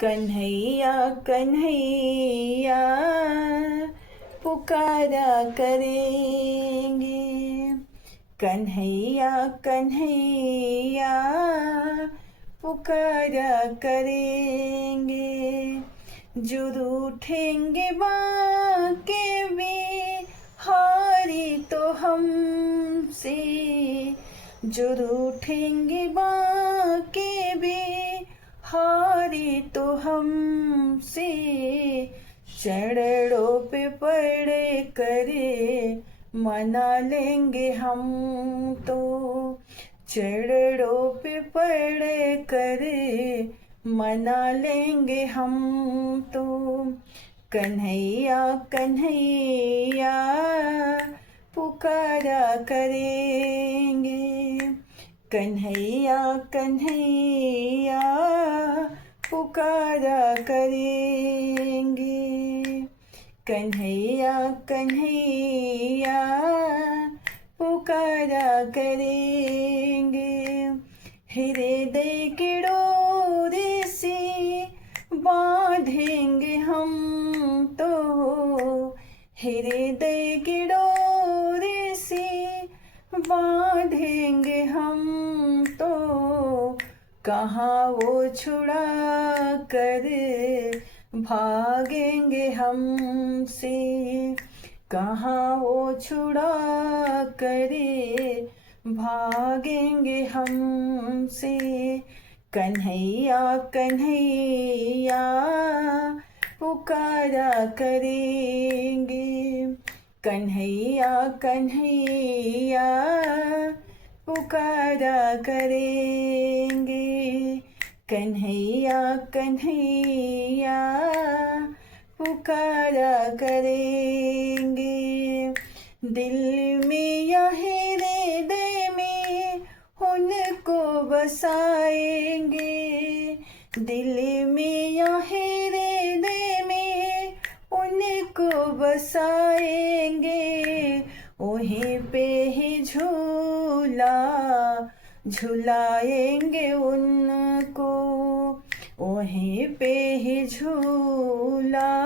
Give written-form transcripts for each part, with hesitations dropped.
कन्हैया कन्हैया पुकारा करेंगे। कन्हैया कन्हैया पुकारा करेंगे। जो रूठेंगे बाके बिहारी तो हमसे, जो रूठेंगे बाके बिहारी तो हमसे, चरणों पे पड़े करे मना लेंगे हम तो। चरणों पे पड़े करे मना लेंगे हम तो। कन्हैया कन्हैया पुकारा करेंगे। कन्हैया कन्हैया पुकारा करेंगे। कन्हैया कन्हैया पुकारा करेंगे। हृदय के डोरे से बांधेंगे हम तो। हृदय के डोरे से बांधेंगे हम तो। कहाँ वो छुड़ा कर भागेंगे हमसे। कहाँ वो छुड़ा कर भागेंगे हमसे। कन्हैया कन्हैया पुकारा करेंगे। कन्हैया कन्हैया पुकारा करेंगे। कन्हैया कन्हैया पुकारा करेंगे। दिल में या हृदय में उनको बसाएंगे। दिल में या हृदय में उनको बसाएंगे। वहीं पे ही झूला झुलाएंगे उनको। वहीं पे ही झूला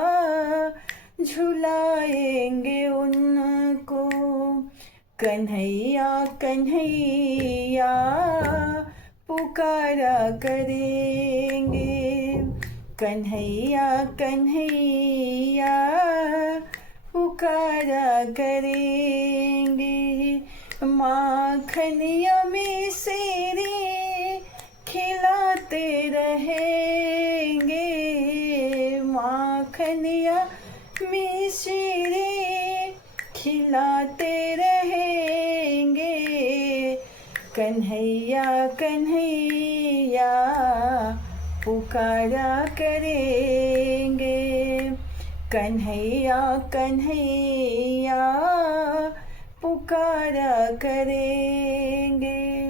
झुलाएंगे उनको। कन्हैया कन्हैया पुकारा करेंगे। कन्हैया कन्हैया पुकारा करेंगे। माखनिया में सेरे खिलाते रहेंगे। माखनिया में सेरे खिलाते रहेंगे। कन्हैया कन्हैया पुकारा करेंगे। कन्हैया कन्हैया पुकारा करेंगे।